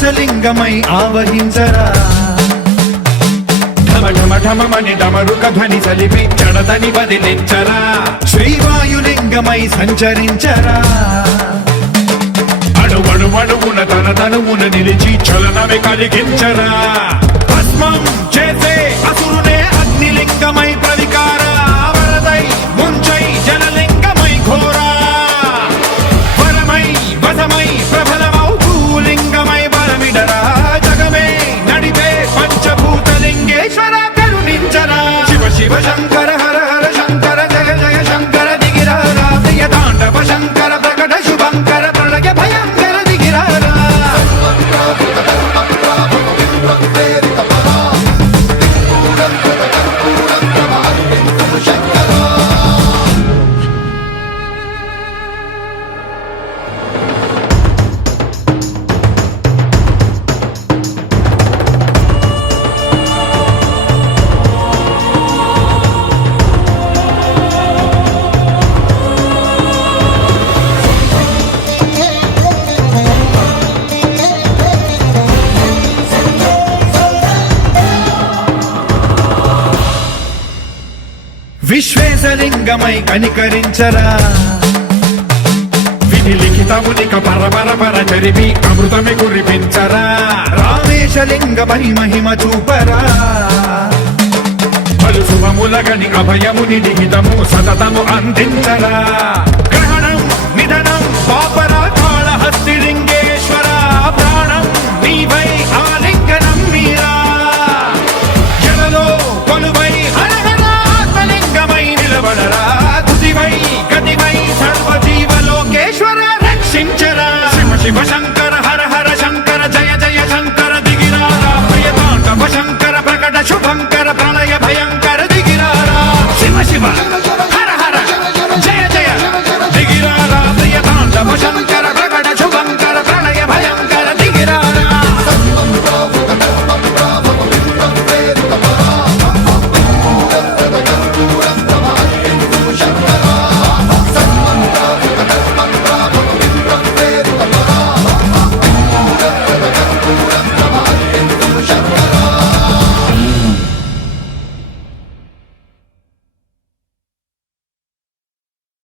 షోడశలింగమై ఆవహించరా ఢమఢమఢమని డమరుక ధ్వని సలిపి జడదని వదిలించరా శ్రీవాయులింగమై సంచరించరా అణువణువున తన తనువున నిలిచి చలనమే కలిగించరా భస్మం చేసే అసురునే అగ్నిలింగమై ప్రవికార వరదై ముంచై జలలింగమై ఘోరా వరమై వసమై ప్రబలమౌ భూలింగమై బలమిడరా జగమే నడిపే పంచభూతలింగేశ్వర కరుణించరా శివ శివ శంకర హర హర శంకర జయ జయ శంకర దిగిరారా ప్రియ తాండవ శంకర ప్రకట శుభంకర ప్రళయ భయంకర దిగిరారా విశ్వేశలింగమై కనికరించరా విధి లిఖితమునిక పరపర చరిపి అమృతమి కురిపించరా రామేశలింగమై మహిమ చూపరా పలు శుభములగని అభయముని నిహితము సతతము అందించరా గ్రహణం నిధనం పాపరా కాళహస్తి లింగేశ్వర ప్రాణం నీవై ఆలింగనం మీరా జలలో కొలువై నిలబడరా తుదివై గతివై సర్వజీవలోకేశ్వర రక్షించ